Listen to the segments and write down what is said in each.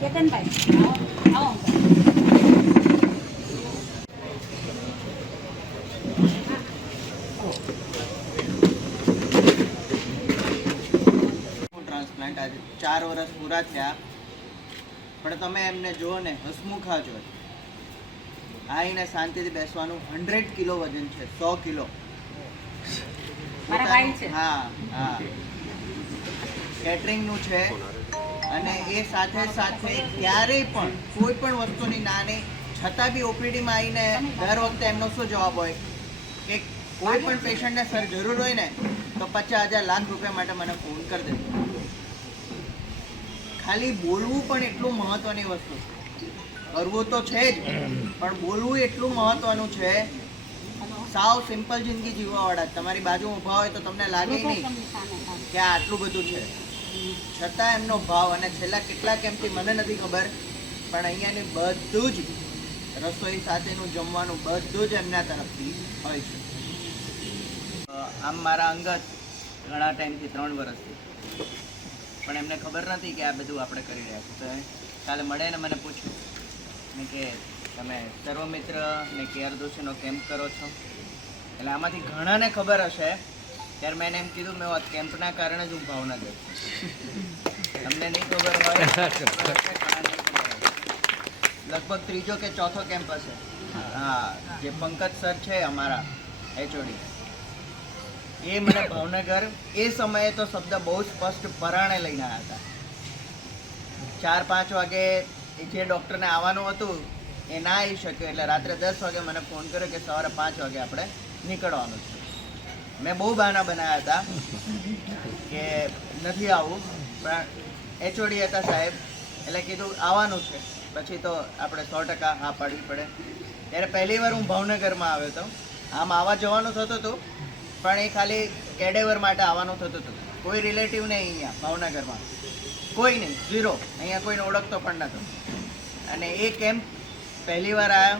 કેતનભાઈ આવો ટ્રાન્સપ્લાન્ટ આજે 4 વર્ષ પૂરા થયા, પણ તમે એમને જુઓ ને, હસમુખા છો. આવીને શાંતિથી બેસવાનું. 100 કિલો વજન છે, 100 કિલો. મારા ભાઈ છે. હા હા, કેટરિંગનું છે. અને એ સાથે સાથે ક્યારેય પણ કોઈ પણ વસ્તુની નાની છતાં બી ઓપીડીમાં આવીને દર વખતે એમનો શું જવાબ હોય કે કોઈ પણ પેશન્ટને સર જરૂર હોય ને તો 50,000 લાખ રૂપિયા માટે મને ફોન કરી દેજો. ખાલી બોલવું પણ એટલું મહત્વની વસ્તુ છે. કરવું તો છે જ, પણ બોલવું એટલું મહત્વનું છે. સાવ સિમ્પલ જિંદગી જીવવાવાળા તમારી બાજુ ઊભા હોય તો તમને લાગે નહીં કે આ આટલું બધું છે, છતાં એમનો ભાવ. અને છેલ્લા કેટલા કેમ્પથી મને નથી ખબર, પણ અહીંયાની બધું જ રસોઈ સાથેનું જમવાનું બધું જ એમના તરફથી હોય છે. આમ મારા અંગત ઘણા ટાઈમથી 3 વર્ષથી, પણ એમને ખબર નથી કે આ બધું આપણે કરી રહ્યા છીએ. તો કાલે મળે ને મને પૂછ્યું ને કે તમે સર્વમિત્ર ને કેઆર દોશીનો કેમ્પ કરો છો. એટલે આમાંથી ઘણાને ખબર હશે. ત્યારે મેં એમ કીધું, મેં આ કેમ્પના કારણે જ હું ભાવનગર છું. તમને નહીં ખબર હોય, લગભગ 3જો કે 4થો કેમ્પ હશે. હા, જે પંકજ સર છે અમારા એચઓડી, એ મને ભાવનગર એ સમયે તો શબ્દ બહુ સ્પષ્ટ પરાણે લઈને આવ્યા હતા. 4-5 વાગે જે ડૉક્ટરને આવવાનું હતું એ ના આવી શક્યો, એટલે રાત્રે 10 વાગે મને ફોન કર્યો કે સવારે 5 વાગે આપણે નીકળવાનું છે. મેં બહુ બહાના બનાવ્યા હતા કે નથી આવવું, પણ એચઓડી હતા સાહેબ, એટલે કીધું આવવાનું છે. પછી તો આપણે 100% હા પાડવી પડે. ત્યારે પહેલી વાર હું ભાવનગરમાં આવ્યો હતો. આમ આવવા જવાનું થતું હતું, પણ એ ખાલી કેડેવર માટે આવવાનું થતું હતું. કોઈ રિલેટિવ નહીં અહીંયા ભાવનગરમાં, કોઈ નહીં, 0. અહીંયા કોઈને ઓળખતો પણ નહોતો. અને એ કેમ્પ પહેલી વાર આવ્યો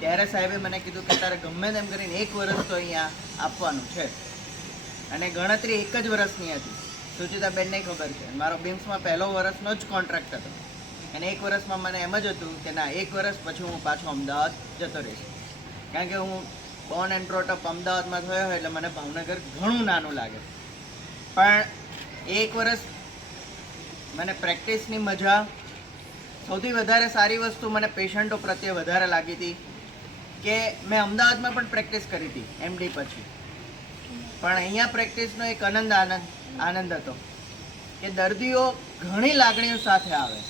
ત્યારે સાહેબે મને કીધું કે તારે ગમે તેમ કરીને 1 વર્ષ તો અહીંયા આપવાનું છે. અને ગણતરી 1 જ વર્ષની હતી. સુચિતાબેનને ખબર છે, મારો બીમ્સમાં પહેલો વર્ષનો જ કોન્ટ્રાક્ટ હતો. અને 1 વર્ષમાં મને એમ જ હતું કે ના, 1 વર્ષ પછી હું પાછો અમદાવાદ જતો રહીશ. કારણ કે હું બોર્ન એન્ડ બ્રોટ અપ અમદાવાદમાં થયો હોય એટલે મને ભાવનગર ઘણું નાનું લાગે. પણ 1 વર્ષ મને પ્રેક્ટિસની મજા, સૌથી વધારે સારી વસ્તુ મને પેશન્ટો પ્રત્યે વધારે લાગી હતી કે મેં અમદાવાદમાં પણ પ્રેક્ટિસ કરી હતી એમડી પછી, પણ અહીંયા પ્રેક્ટિસનો એક આનંદ હતો કે દર્દીઓ ઘણી લાગણીઓ સાથે આવે.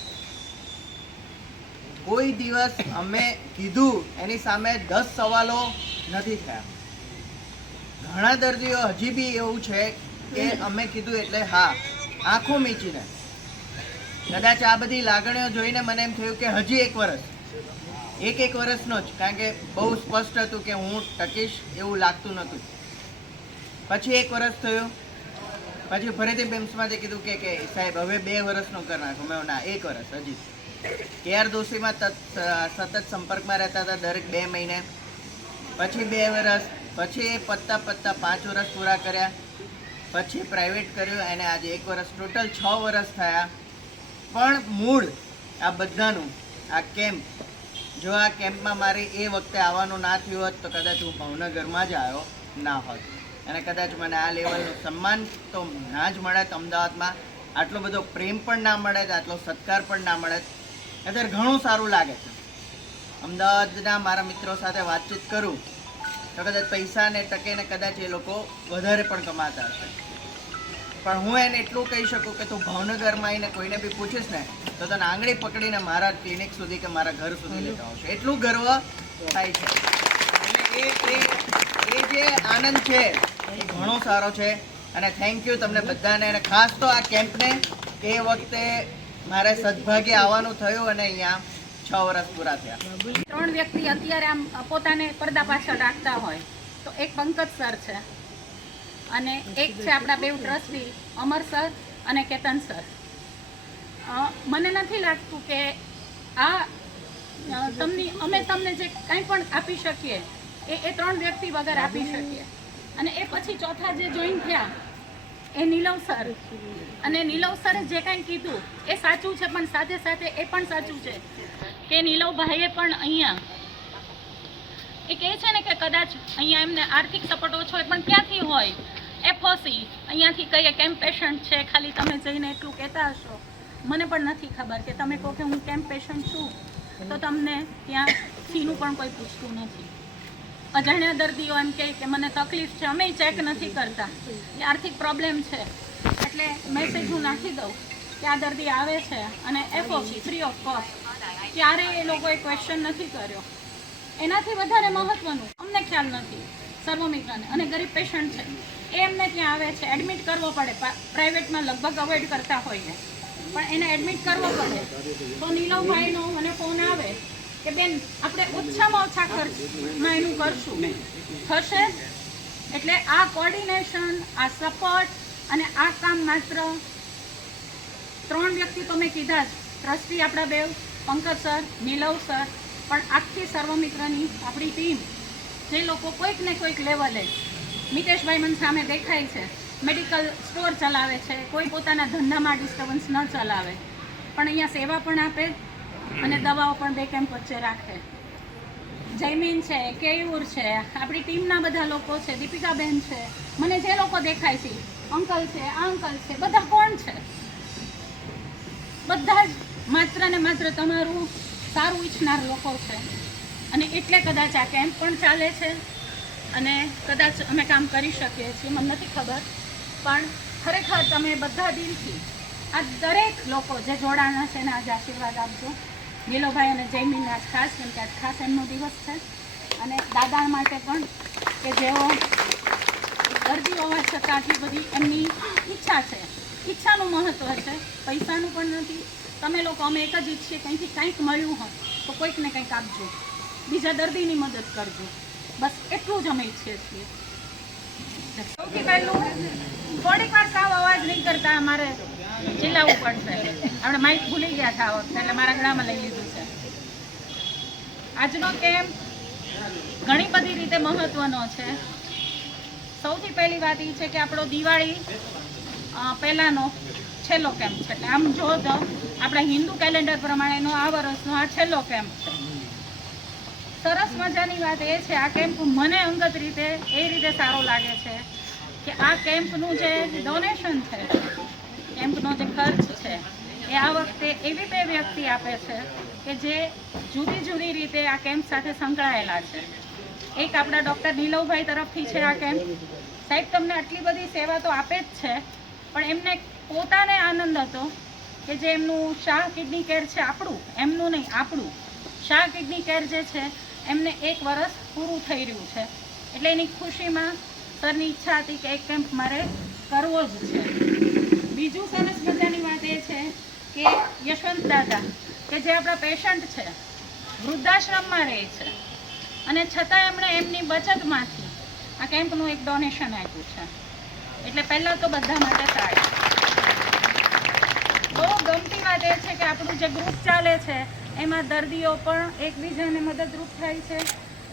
કોઈ દિવસ અમે કીધું એની સામે 10 સવાલો નથી થયા. ઘણા દર્દીઓ હજી બી એવું છે કે અમે કીધું એટલે હા, આંખો મીચીને. કદાચ આ બધી લાગણીઓ જોઈને મને એમ થયું કે હજી 1 વર્ષ, એક વર્ષનો જ, કારણ કે બહુ સ્પષ્ટ હતું કે હું ટકીશ એવું લાગતું નહોતું. પછી 1 વર્ષ થયું, પછી ફરીથી બેમ્સમાંથી કીધું કે સાહેબ હવે 2 વર્ષનો કરી નાખો. મેં ના, 1 વર્ષ હજી. કેઆર દોશીમાં સતત સંપર્કમાં રહેતા હતા દરેક 2 મહિને. પછી 2 વર્ષ, પછી એ પત્તા 5 વર્ષ પૂરા કર્યા. પછી પ્રાઇવેટ કર્યું, અને આજે 1 વર્ષ, ટોટલ 6 વર્ષ થયા. પણ મૂળ આ બધાનું આ કેમ્પ, જો આ કેમ્પમાં મારે એ વખતે આવવાનું ના થયું હોત તો કદાચ હું ભાવનગરમાં જ આવ્યો ના હોત. અને કદાચ મને આ લેવલનું સન્માન તો ના જ મળે. અમદાવાદમાં આટલો બધો પ્રેમ પણ ના મળે, આટલો સત્કાર પણ ના મળે. અત્યારે ઘણું સારું લાગે છે. અમદાવાદના મારા મિત્રો સાથે વાતચીત કરું તો કદાચ પૈસા ને ટકે ને કદાચ એ લોકો વધારે પણ કમાતા હશે. પણ હું એને એટલું કહી શકું કે તું ભાવનગરમાં આવીને કોઈને બી પૂછીશ ને તો તને આંગળી પકડીને મારા ક્લિનિક સુધી કે મારા ઘર સુધી લેતા આવશે. એટલું ગર્વ થાય છે. એટલે એ જે આનંદ છે એ ઘણો સારો છે. અને થેન્ક યુ તમને બધાને. અને ખાસ તો આ કેમ્પને એ વખતે મારે સદભાગ્ય આવવાનું થયું અને અહીંયા 6 વર્ષ પૂરા થયા. 3 વ્યક્તિ અત્યારે આમ પોતાને પડદા પાછળ રાખતા હોય તો એક પંકજ સર છે અને એક છે આપણા બેવ ટ્રસ્ટી અમર સર અને કેતન સર. મને નથી લાગતું કે આ અમે તમને જે કંઈ પણ આપી શકીએ એ 3 વ્યક્તિ વગર આપી શકીએ. અને એ પછી ચોથા જે જોઈન થયા એ નીલવ સર. અને નીલવ સરે જે કાંઈ કીધું એ સાચું છે, પણ સાથે સાથે એ પણ સાચું છે કે નીલવભાઈએ પણ અહીંયા એ કહે છે ને કે કદાચ અહીંયા એમને આર્થિક સપોર્ટ ઓછો હોય, પણ ક્યાંથી હોય? એફઓસી અહીંયાથી કહીએ કેમ્પ પેશન્ટ છે, ખાલી તમે જઈને એટલું કહેતા હશો. મને પણ નથી ખબર કે તમે કહો કે હું કેમ્પ પેશન્ટ છું તો તમને ત્યાં ફીનું પણ કોઈ પૂછતું નથી. અજાણ્યા દર્દીઓ એમ કહે કે મને તકલીફ છે, અમે ચેક નથી કરતા, એ આર્થિક પ્રોબ્લેમ છે, એટલે મેસેજ હું નાખી દઉં કે આ દર્દી આવે છે અને એફઓસી ફ્રી ઓફ કોસ્ટ. ત્યારે એ લોકોએ ક્વેશ્ચન નથી કર્યો. એનાથી વધારે મહત્વનું અમને ખ્યાલ નથી સર્વમિત્રને, અને ગરીબ પેશન્ટ છે એ એમને ત્યાં આવે છે, એડમિટ કરવો પડે. પ્રાઇવેટમાં લગભગ અવોઇડ કરતા હોઈએ, પણ એને એડમિટ કરવો પડે. તો નીલવભાઈનો મને ફોન આવે કે બેન આપણે ઓછામાં ઓછા ખર્ચમાં એનું કરશું, થશે. એટલે આ કોર્ડિનેશન, આ સપોર્ટ અને આ કામ માત્ર 3 વ્યક્તિ તો મેં કીધા જ, ટ્રસ્ટી આપણા બેવ પંકજ સર, નીલવ સર, પણ આખી સર્વમિત્રની આપણી ટીમ, જે લોકો કોઈક ને કોઈક લેવલે, મિતેશભાઈ મને સામે દેખાય છે, મેડિકલ સ્ટોર ચલાવે છે, કોઈ પોતાના ધંધામાં ડિસ્ટર્બન્સ ન ચલાવે, પણ અહીંયા સેવા પણ આપે અને દવાઓ પણ 2 કેમ્પ વચ્ચે રાખે. જયમીન છે, કેયુર છે, આપણી ટીમના બધા લોકો છે, દીપિકાબેન છે, મને જે લોકો દેખાય છે, અંકલ છે, આ અંકલ છે, બધા કોણ છે? બધા જ માત્ર ને માત્ર તમારું સારું ઈચ્છનાર લોકો છે. અને એટલે કદાચ આ કેમ્પ પણ ચાલે છે અને કદાચ અમે કામ કરી શકીએ છીએ, મને નથી ખબર. પણ ખરેખર તમે બધા દિલથી આ દરેક લોકો જે જોડાણા છે ને આજે આશીર્વાદ આપજો. નીલોભાઈ અને જયમીન આજ ખાસ, કેમ કે આજ ખાસ એમનો દિવસ છે. અને દાદા માટે પણ કે જેઓ દર્દી હોવા છતાં આટલી બધી એમની ઈચ્છા છે. ઈચ્છાનું મહત્ત્વ છે, પૈસાનું પણ નથી. તમે લોકો અમે એક જ ઈચ્છીએ કંઈથી કંઈક મળ્યું હોય તો કોઈકને કંઈક આપજો, બીજા દર્દીની મદદ કરજો, બસ એટલું જ અમે ઈચ્છીએ છીએ. સૌથી પહેલું થોડીક વાર સાવ અવાજ નહીં કરતા અમારે ચિલ્લાવવું પડશે. આપણે માઇક ભૂલી ગયા હતા આ વખતે, એટલે મારા ગળામાં લઈ લીધું છે. આજનો કેમ્પ ઘણી બધી રીતે મહત્વનો છે. સૌથી પહેલી વાત એ છે કે આપણો દિવાળી પહેલાંનો છેલ્લો કેમ્પ છે. એટલે આમ જો તો આપણા હિન્દુ કેલેન્ડર પ્રમાણેનો આ વર્ષનો આ છેલ્લો કેમ્પ છે. સરસ મજાની વાત એ છે આ કેમ્પ મને અંગત રીતે એ રીતે સારો લાગે છે કે આ કેમ્પનું જે ડોનેશન છે, કેમ્પનો જે ખર્ચ છે, એ આ વખતે એવી 2 વ્યક્તિ આપે છે કે જે જુદી જુદી રીતે આ કેમ્પ સાથે સંકળાયેલા છે. એક આપણા ડૉક્ટર નીલવભાઈ તરફથી છે આ કેમ્પ. સાહેબ તમને આટલી બધી સેવા તો આપે જ છે, પણ એમને પોતાને આનંદ હતો કે જે એમનું શાહ કિડની કેર છે, આપણું એમનું નહીં, આપણું શાહ કિડની કેર જે છે એમને 1 વર્ષ પૂરું થઈ રહ્યું છે. એટલે એની ખુશીમાં સરની ઈચ્છા હતી કે એક કેમ્પ મારે કરવો જ છે. બીજું સરસ મજાની વાત એ છે કે યશવંત દાદા કે જે આપણા પેશન્ટ છે, વૃદ્ધાશ્રમમાં રહે છે, અને છતાં એમણે એમની બચતમાંથી આ કેમ્પનું એક ડોનેશન આપ્યું છે. એટલે પહેલાં તો બધા માટે તાળી. બહુ ગમતી વાત એ છે કે આપણું જે ગ્રુપ ચાલે છે એમાં દર્દીઓ પણ એકબીજાને મદદરૂપ થાય છે.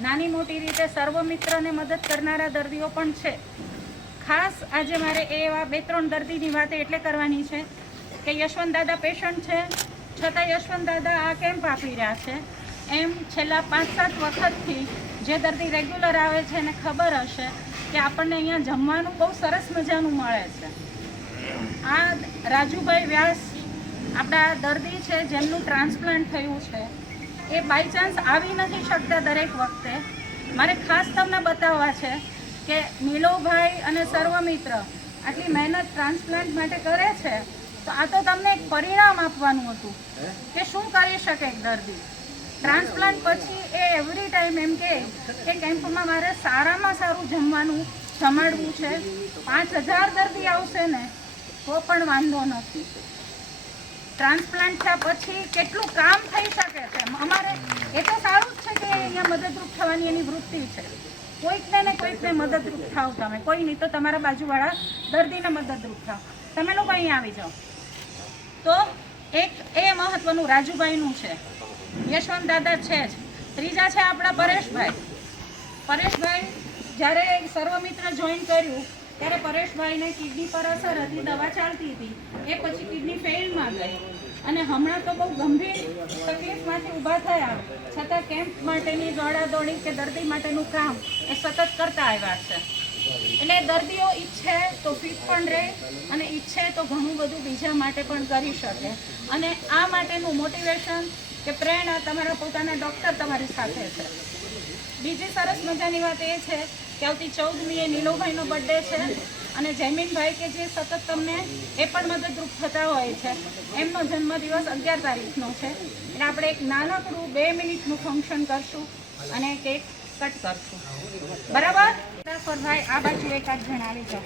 નાની મોટી રીતે સર્વમિત્રને મદદ કરનારા દર્દીઓ પણ છે. ખાસ આજે મારે એવા 2-3 દર્દીની વાત એટલે કરવાની છે કે યશવંત દાદા પેશન્ટ છે, છતાં યશવંત દાદા આ કેમ્પ આપી રહ્યા છે. એમ છેલ્લા 5-7 વખતથી જે દર્દી રેગ્યુલર આવે છે એને ખબર હશે કે આપણને અહીંયા જમવાનું બહુ સરસ મજાનું મળે છે. આ રાજુભાઈ વ્યાસ આપણા દર્દી છે જેમનું ટ્રાન્સપ્લાન્ટ થયું છે, એ બાય ચાન્સ આવી નથી શકતા દરેક વખતે. મારે ખાસ તમને બતાવવા છે કે નીલોભાઈ અને સર્વમિત્ર આટલી મહેનત ટ્રાન્સપ્લાન્ટ માટે કરે છે, તો આ તો તમને એક પરિણામ આપવાનું હતું કે શું કરી શકે એક દર્દી. ટ્રાન્સપ્લાન્ટ પછી એ એવરી ટાઈમ એમ કે કેમ્પમાં મારે સારામાં સારું જમવાનું જમાડવું છે. 5000 દર્દી આવશે ને તો પણ વાંધો નથી. ટ્રાન્સપ્લાન્ટ થયા પછી કેટલું કામ થઈ શકે છે. અમારે એ તો સારું જ છે કે અહીંયા મદદરૂપ થવાની એની વૃત્તિ છે. કોઈકને ને કોઈકને મદદરૂપ થાવ તમે, કોઈ નહીં તો તમારા બાજુવાળા દર્દીને મદદરૂપ થાવ. તમે લોકો અહીંયા આવી જાઓ. તો એક એ મહત્વનું રાજુભાઈનું છે, યશવંત દાદા છે જ. ત્રીજા છે આપણા પરેશભાઈ. પરેશભાઈ જ્યારે સર્વમિત્ર જોઈન કર્યું ત્યારે પરેશભાઈને કિડની પર અસર હતી, દવા ચાલતી હતી, એ પછી કિડની ફેલમાં ગઈ અને હમણાં તો બહુ ગંભીર તકલીફમાંથી ઊભા થયા, છતાં કેમ્પ માટેની દોડાદોડી કે દર્દી માટેનું કામ એ સતત કરતા આવ્યા છે. એટલે દર્દીઓ ઈચ્છે તો ફિટ પણ રહે અને ઈચ્છે તો ઘણું બધું બીજા માટે પણ કરી શકે. અને આ માટેનું મોટિવેશન કે પ્રેરણા તમારા પોતાના ડૉક્ટર તમારી સાથે છે. બીજી સરસ મજાની વાત એ છે કે આવતી 14મીએ નીલોભાઈનો બર્થડે છે અને જયમીનભાઈ કે જે સતત તમને એ પણ મદદરૂપ થતા હોય છે, એમનો જન્મદિવસ 11 તારીખનો છે. એટલે આપણે એક નાનકડું 2 મિનિટનું ફંક્શન કરશું અને કેક કટ કરશું. બરાબર? ભાઈ આ બાજુ એકાદ જણ આવી જાઓ.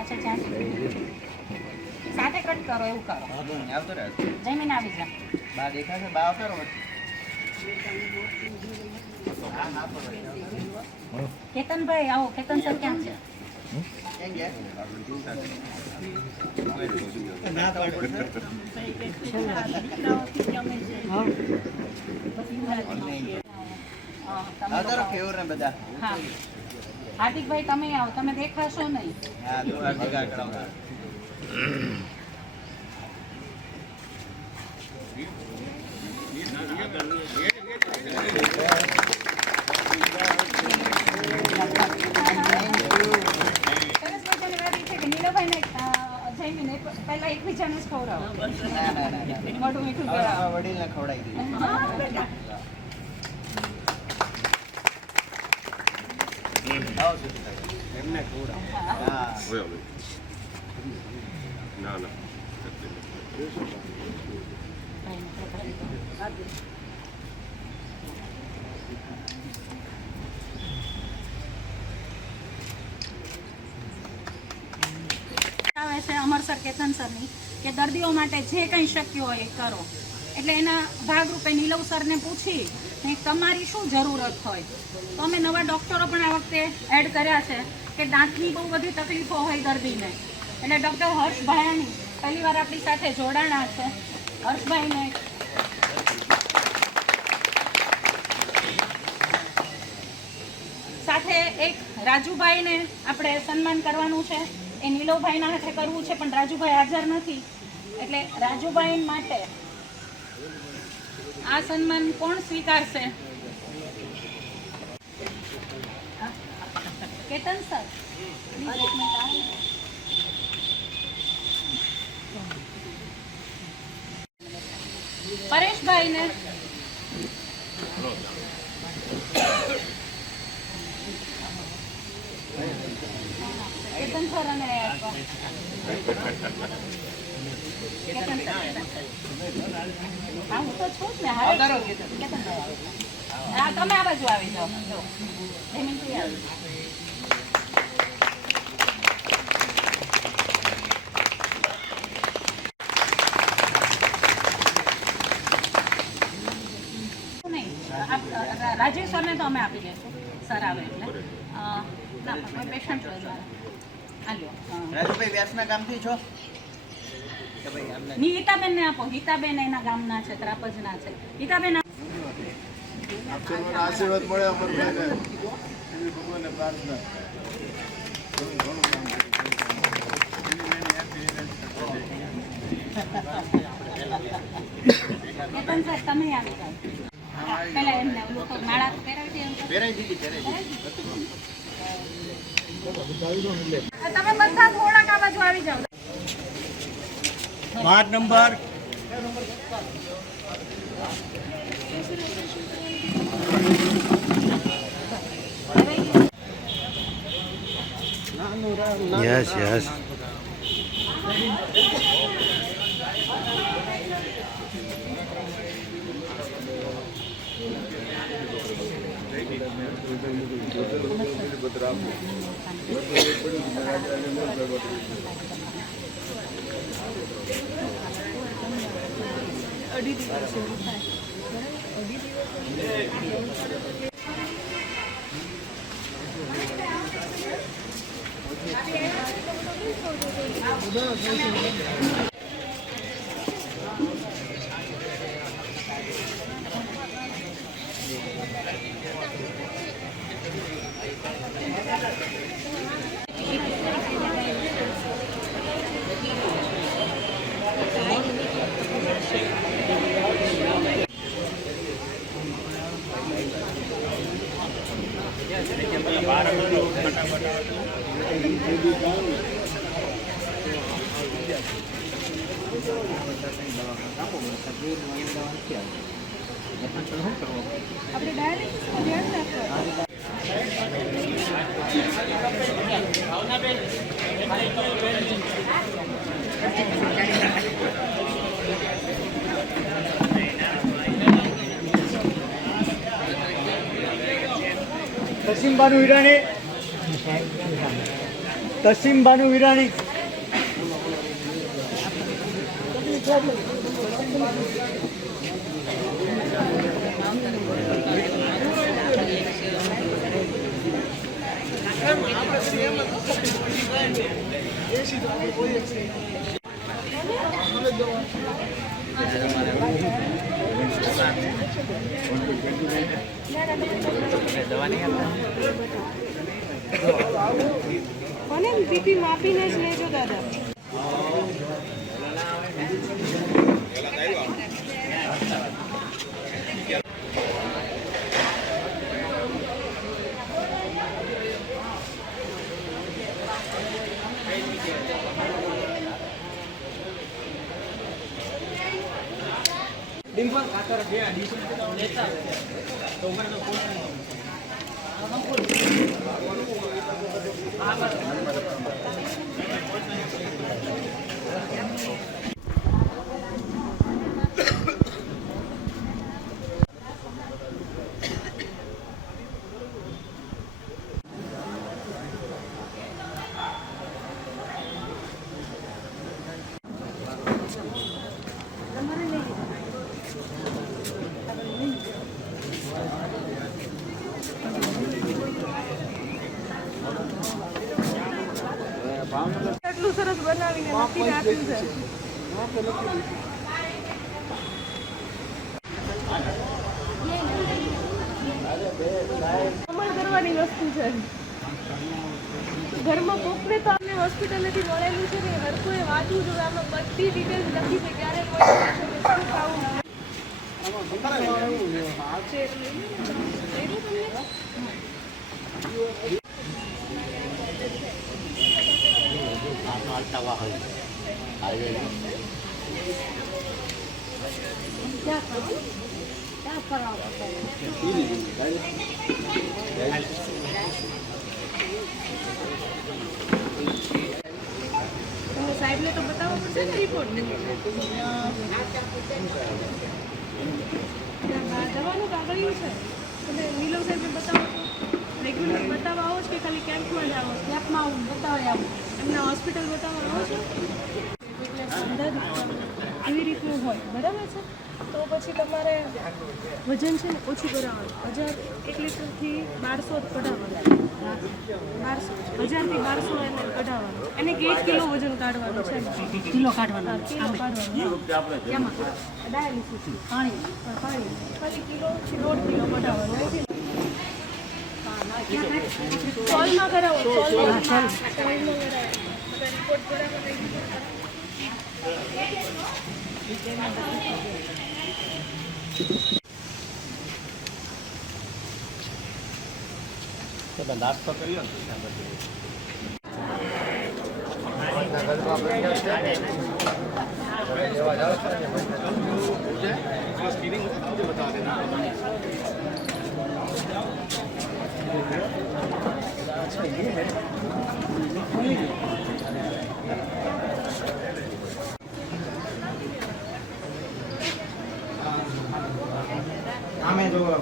અચ્છા ચાલો સાથે કટ કરો, એવું કરો. જયમીન આવી જા. બા દેખાશે, બા આવતો રહો. કેતનભાઈ આવો. કેતન સર ક્યાં છે? બધા હા, હાર્દિકભાઈ તમે આવો. તમે દેખાશો નહીં. પહેલા એકબીજાને જ ખવડાવો. મોઢું મીઠું કરાવો. વડીલને ખવડાવી દીધું. એમને ખવડાવો. ના ના આવે છે અમરસર કેતન સરની કે દર્દીઓ માટે જે કંઈ શક્ય હોય એ કરો. એટલે એના ભાગરૂપે નીલવ સરને પૂછી કે તમારી શું જરૂરત હોય. તો અમે નવા ડૉક્ટરો પણ આ વખતે એડ કર્યા છે કે દાંતની બહુ બધી તકલીફો હોય દર્દીને. એટલે ડૉક્ટર હર્ષ ભાયાણી પહેલી વાર આપણી સાથે જોડાણા છે. હર્ષભાઈને સાથે એક રાજુભાઈને આપણે સન્માન કરવાનું છે. એ નીલોભાઈના હાથે કરવું છે પણ રાજુભાઈ હાજર નથી, એટલે રાજુભાઈ માટે આ સન્માન કોણ સ્વીકારશે? કેતન સર, પરેશભાઈને કેતન સર અને કેતન સર. હા હું તો છું જ ને. હા તમે આ બાજુ આવી જાઓ. જયમીનભાઈ આવી. રાજીવ સરને તો અમે આપી દઈશું, સર આવે એટલે. ના કોઈ પેશન્ટ રાજુભાઈ વ્યાસના ગામથી છો? હિતાબેન ને આપો. હિતાબેન એના ગામના છે, ત્રાપજના છે. હિતાબેન આશીર્વાદ મળે અમરભાઈને, એવી ભગવાનને પ્રાર્થના. કેતન સર તમે આવી જાઓ. પેલા એમને ઓલું તો માળા પહેરાવી દે. પહેરાઈ દીધી. તમે બધા થોડાક આ બાજુ આવી જાઓ. 5 નંબર. નાનું યસ યસ આપણે ડાયાલિસિસમાં ધ્યાન રાખવાનું. તસીમ બાનુ વીરાણી તસીમ બાનુ વીરાણી અને બીપી માપીને જ લેજો દાદા. એટલું સરસ બનાવીને લખીને આપ્યું છે. અમલ કરવાની વસ્તુ છે. ઘરમાં કોકને તો અમને હોસ્પિટલેથી મળેલું છે ને હર કોઈ વાંચવું જોઈએ. આમાં બધી ડિટેલ્સ લખી છે ક્યારે કોઈ શું ખાવું. સાહેબને તો બતાવવો પડશે ને રિપોર્ટ. દવાનું કાગળિયું છે તમે નીલવ સાહેબને બતાવો છો? રેગ્યુલર બતાવવા આવો છો કે ખાલી કેમ્પમાં જ આવો? કેમ્પમાં આવું બતાવવા આવું. એમના હોસ્પિટલ બતાવવા આવો છો? એટલે અંદાજ એવી રીતનું હોય. બરાબર છે. તો પછી તમારે વજન છે ને ઓછું કરાવવાનું. 1000 લીટરથી 1200 કઢાવવાનું. 1000થી 1200 એને કઢાવવાનું. એને 1 કિલો વજન કાઢવાનું છે. કિલો કાઢવાનું. કિલો કાઢવાનું. એમાં ડાયાલિસિસ પાણી ખાલી કિલોથી 1.5 કિલો કઢાવવાનું. સોલમાં કરાવો. સોલમાં કરાવો. રિપોર્ટ કરાવવાનો. નાસ્તો કર્યો ને કેટલા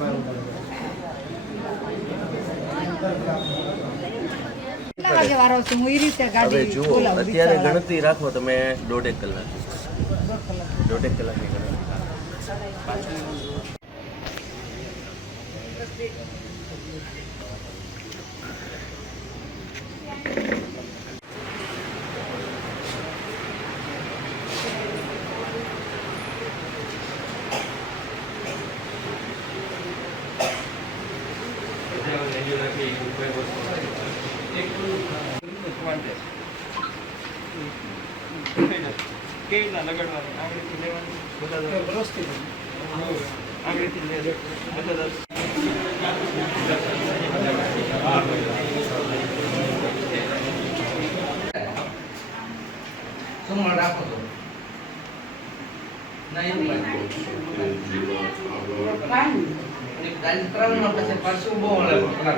વાગે વારો છે? હું એ રીતે હવે ગાડી જુઓ બોલાવું. અત્યારે ગણતરી રાખો તમે 1.5 કલાક 1.5 કલાકની ગણતરી.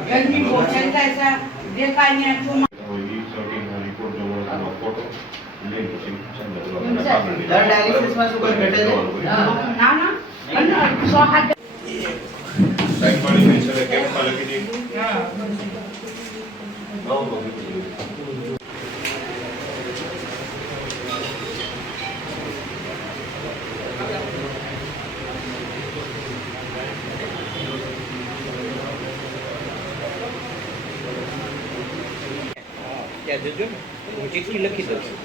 ગરમી બહુ ચંદાય છે, દેખાય ને તું દર ડાયાલિસિસમાં શું કોઈ ઘટે છે? ના ના અને 100 ત્યાં જજો ને હું ચિઠ્ઠી લખી દઉં છું.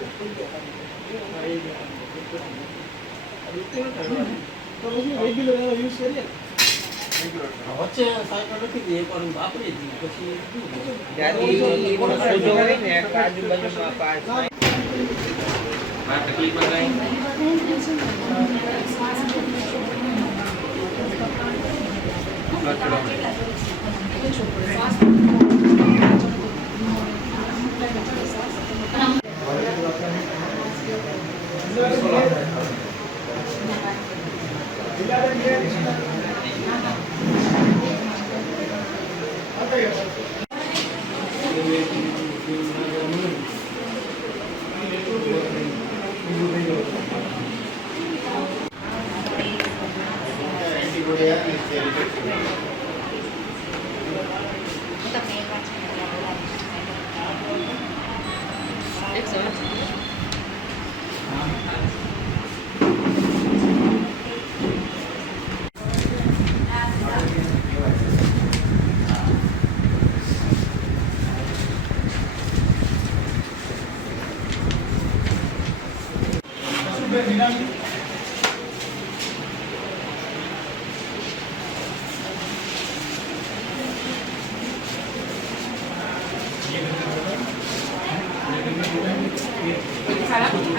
ત્યાંથી વસ્તુ જો હોય ને આજુબાજુમાં પાસ તકલીફ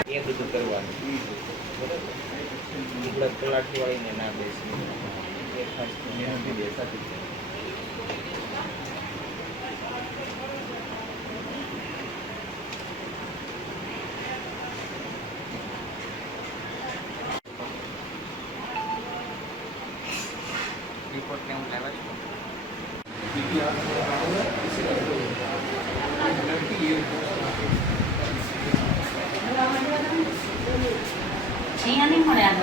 એ બધું કરવાનું. બરાબર પલાઠી વાળીને ના બેસી એ ખાસ મહેનતી બેસાતી છે. રિપોર્ટ ને હું લાવ્યા છું. અહીંયા નહીં મળે આ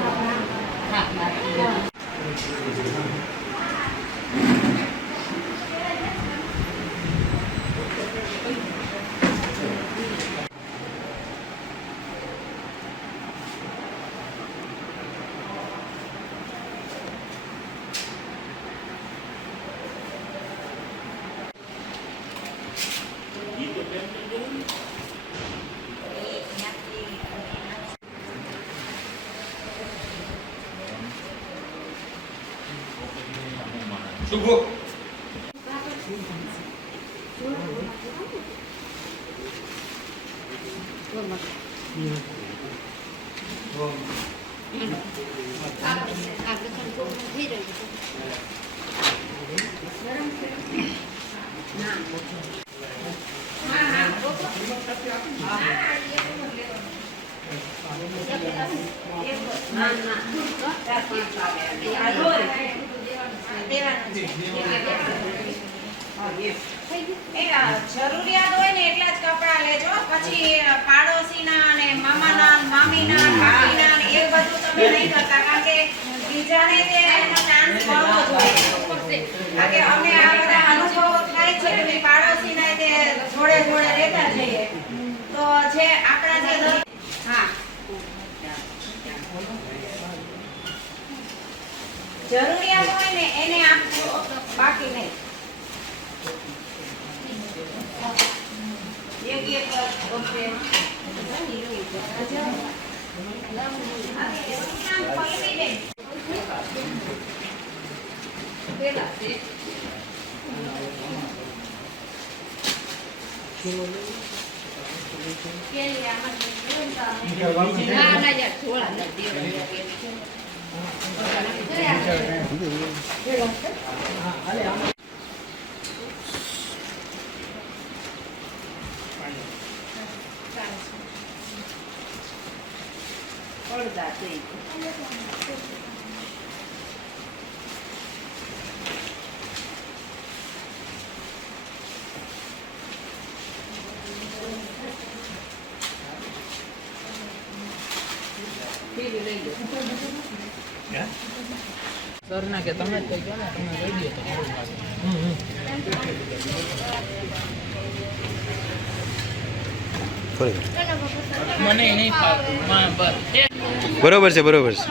જરૂરિયાત હોય ને એટલા જ કપડા લેજો, પછી પાડોશીના અને મામાના મામીના ભાભીના એ બધું તમે નહીં કરતા, કારણ કે બીજાને તે ચાન્સ મળવો જોઈએ. કારણ કે અમને આ બધા અનુભવો થાય છે કે પાડોશીના તે જોડે જોડે રહેતા જઈએ તો જે આપણા જે હા જરૂરિયાત હોય ને એને આપવું, બાકી નહીં. એક વખતે સર ના કે તમે જ કહી ને તમે કહી દો તો મને નહીં ફાવતું. બરોબર છે, બરોબર છે.